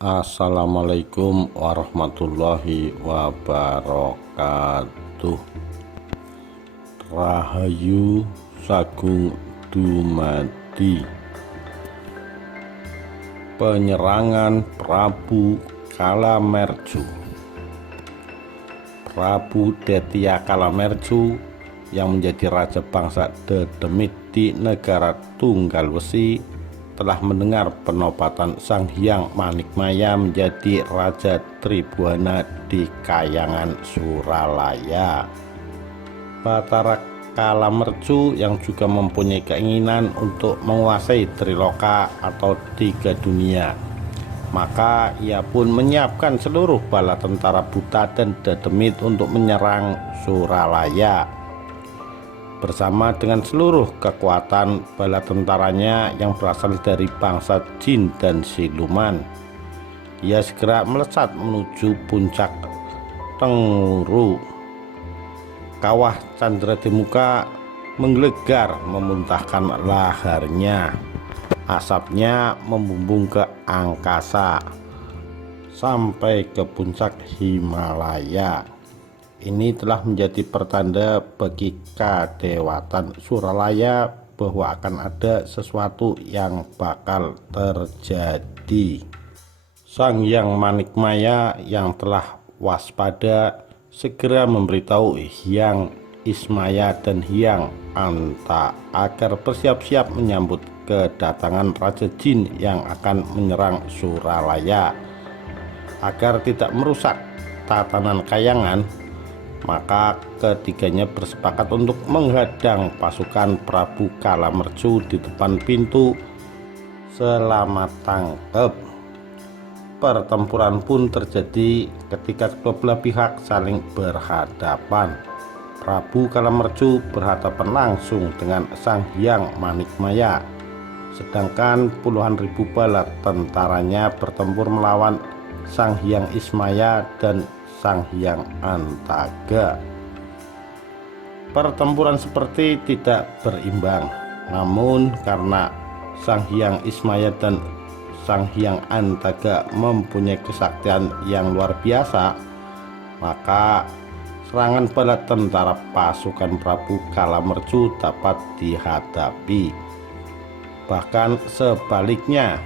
Assalamualaikum warahmatullahi wabarakatuh. Rahayu Sagung dumadi. Penyerangan Prabu Kalamerju. Prabu Detya Kalamerju yang menjadi raja bangsa Dedemit di negara Tunggalwesi telah mendengar penobatan Sang Hyang Manikmaya menjadi Raja Tribhuwana di Kahyangan Suralaya. Batara Kalamerju yang juga mempunyai keinginan untuk menguasai Triloka atau 3 dunia, maka ia pun menyiapkan seluruh bala tentara Buta dan Dedemit untuk menyerang Suralaya. Bersama dengan seluruh kekuatan bala tentaranya yang berasal dari bangsa jin dan siluman, ia segera melesat menuju puncak Tenguru. Kawah Candrademuka menggelegar memuntahkan laharnya. Asapnya membumbung ke angkasa sampai ke puncak Himalaya. Ini telah menjadi pertanda bagi kadewatan Suralaya bahwa akan ada sesuatu yang bakal terjadi. Sang Hyang Manikmaya yang telah waspada segera memberitahu Hyang Ismaya dan Hyang Anta agar bersiap-siap menyambut kedatangan Raja Jin yang akan menyerang Suralaya. Agar tidak merusak tatanan Kahyangan, maka ketiganya bersepakat untuk menghadang pasukan Prabu Kalamerju di depan pintu Selamat Tangkep. Pertempuran pun terjadi ketika kedua belah pihak saling berhadapan. Prabu Kalamerju berhadapan langsung dengan Sang Hyang Manikmaya, sedangkan puluhan ribu bala tentaranya bertempur melawan Sang Hyang Ismaya dan Sang Hyang Antaga. Pertempuran seperti tidak berimbang, namun karena Sang Hyang Ismaya dan Sang Hyang Antaga mempunyai kesaktian yang luar biasa, maka serangan bala tentara pasukan Prabu Kalamerju dapat dihadapi. Bahkan sebaliknya,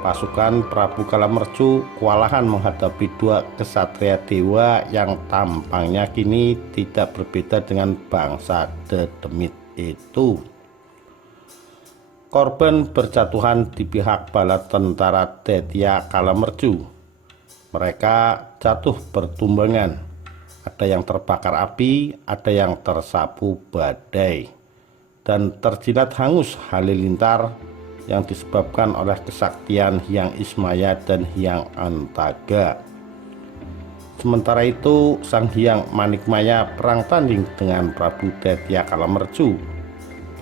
pasukan Prabu Kalamerju kewalahan menghadapi 2 kesatria dewa yang tampangnya kini tidak berbeda dengan bangsa Dedemit itu. Korban berjatuhan di pihak bala tentara Detya Kalamerju. Mereka jatuh bertumbangan, ada yang terbakar api, ada yang tersapu badai, dan terjilat hangus halilintar yang disebabkan oleh kesaktian Hyang Ismaya dan Hyang Antaga. Sementara itu, Sang Hyang Manikmaya perang tanding dengan Prabu Detya Kalamerju.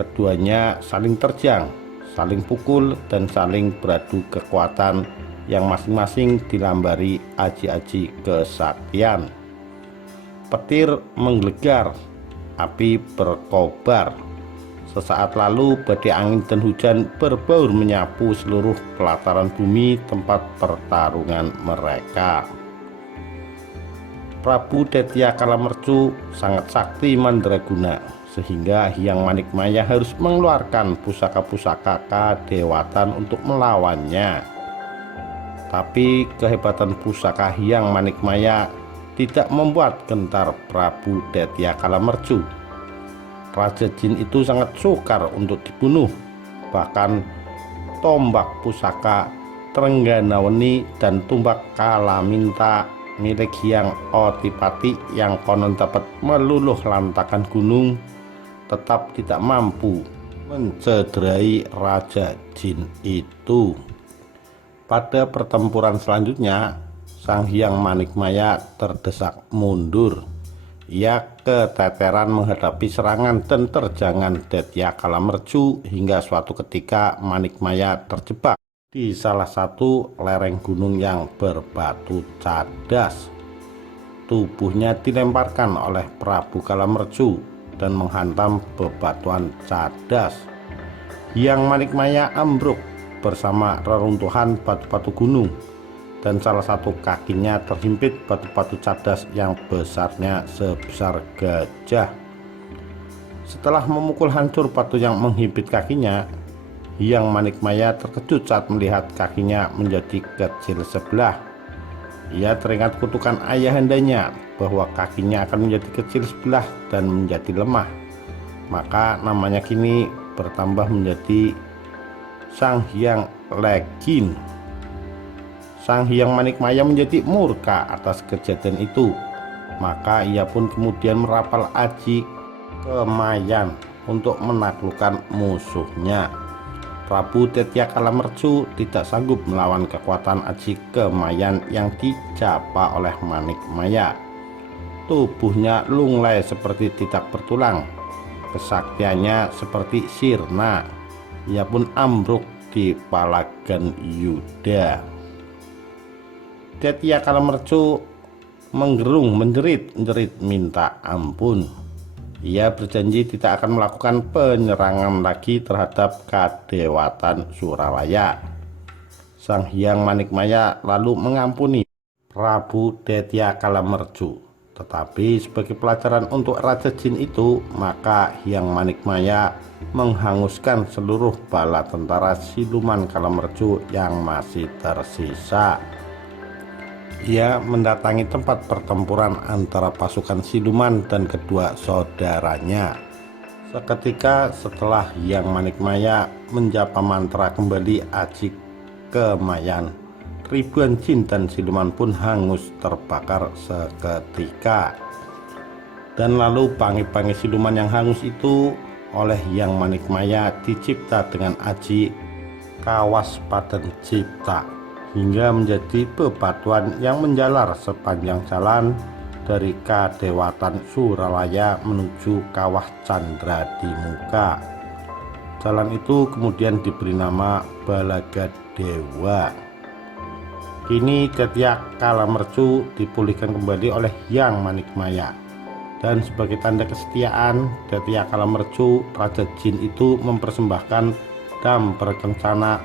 Keduanya saling terjang, saling pukul, dan saling beradu kekuatan yang masing-masing dilambari aji-aji kesaktian. Petir menggelegar, api berkobar. Sesaat lalu badai angin dan hujan berbaur menyapu seluruh pelataran bumi tempat pertarungan mereka. Prabu Detya Kalamerju sangat sakti mandraguna, sehingga Hyang Manikmaya harus mengeluarkan pusaka-pusaka kadewatan untuk melawannya. Tapi kehebatan pusaka Hyang Manikmaya tidak membuat gentar Prabu Detya Kalamerju. Raja Jin itu sangat sukar untuk dibunuh. Bahkan tombak pusaka Trengganaweni dan tumbak Kalaminta milik Hyang Otipati yang konon dapat meluluh lantakan gunung tetap tidak mampu mencederai Raja Jin itu. Pada pertempuran selanjutnya, Sang Hyang Manikmaya terdesak mundur. Ia keteteran menghadapi serangan dan terjangan Detya Kalamerju hingga suatu ketika Manikmaya terjebak di salah satu lereng gunung yang berbatu cadas. Tubuhnya dilemparkan oleh Prabu Kalamerju dan menghantam bebatuan cadas. Hyang Manikmaya ambruk bersama reruntuhan batu-batu gunung dan salah satu kakinya terhimpit batu-batu cadas yang besarnya sebesar gajah. Setelah memukul hancur batu yang menghimpit kakinya, Hyang Manikmaya terkejut saat melihat kakinya menjadi kecil sebelah. Ia teringat kutukan ayahandanya bahwa kakinya akan menjadi kecil sebelah dan menjadi lemah. Maka namanya kini bertambah menjadi Sang Hyang Legin. Sang Hyang Manikmaya menjadi murka atas kejadian itu. Maka ia pun kemudian merapal aji Kemayan untuk menaklukkan musuhnya. Prabu Tetya Kalamercu tidak sanggup melawan kekuatan aji Kemayan yang dijapa oleh Manikmaya. Tubuhnya lunglai seperti tidak bertulang. Kesaktiannya seperti sirna. Ia pun ambruk di palagan Yuda. Tetya Kalamercu menggerung menjerit-jerit minta ampun. Ia berjanji tidak akan melakukan penyerangan lagi terhadap Kadewatan Suralaya. Sang Hyang Manikmaya lalu mengampuni Prabu Tetya Kalamercu. Tetapi sebagai pelajaran untuk Raja Jin itu, maka Hyang Manikmaya menghanguskan seluruh bala tentara siluman Kalamercu yang masih tersisa. Ia mendatangi tempat pertempuran antara pasukan siluman dan kedua saudaranya. Seketika setelah Hyang Manikmaya menjapa mantra kembali aji Kemayan, ribuan jin dan siluman pun hangus terbakar seketika. Dan lalu pangi-pangi siluman yang hangus itu oleh Hyang Manikmaya dicipta dengan aji Kawaspaden Cipta, hingga menjadi bebatuan yang menjalar sepanjang jalan dari Kadewatan Suralaya menuju Kawah Candra di Muka. Jalan itu kemudian diberi nama Balagadewa. Kini Tetya Kalamercu dipulihkan kembali oleh Hyang Manikmaya, dan sebagai tanda kesetiaan Tetya Kalamercu, Raja Jin itu mempersembahkan Damper Kencana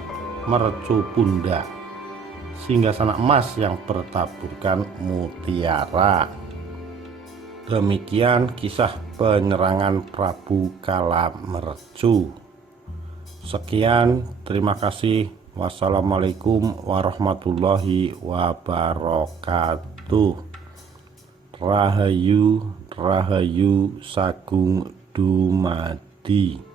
Mercu Bunda, singgasana emas yang bertaburkan mutiara. Demikian kisah penyerangan Prabu Kalamercu. Sekian, terima kasih. Wassalamualaikum warahmatullahi wabarakatuh. Rahayu Rahayu Sagung Dumadi.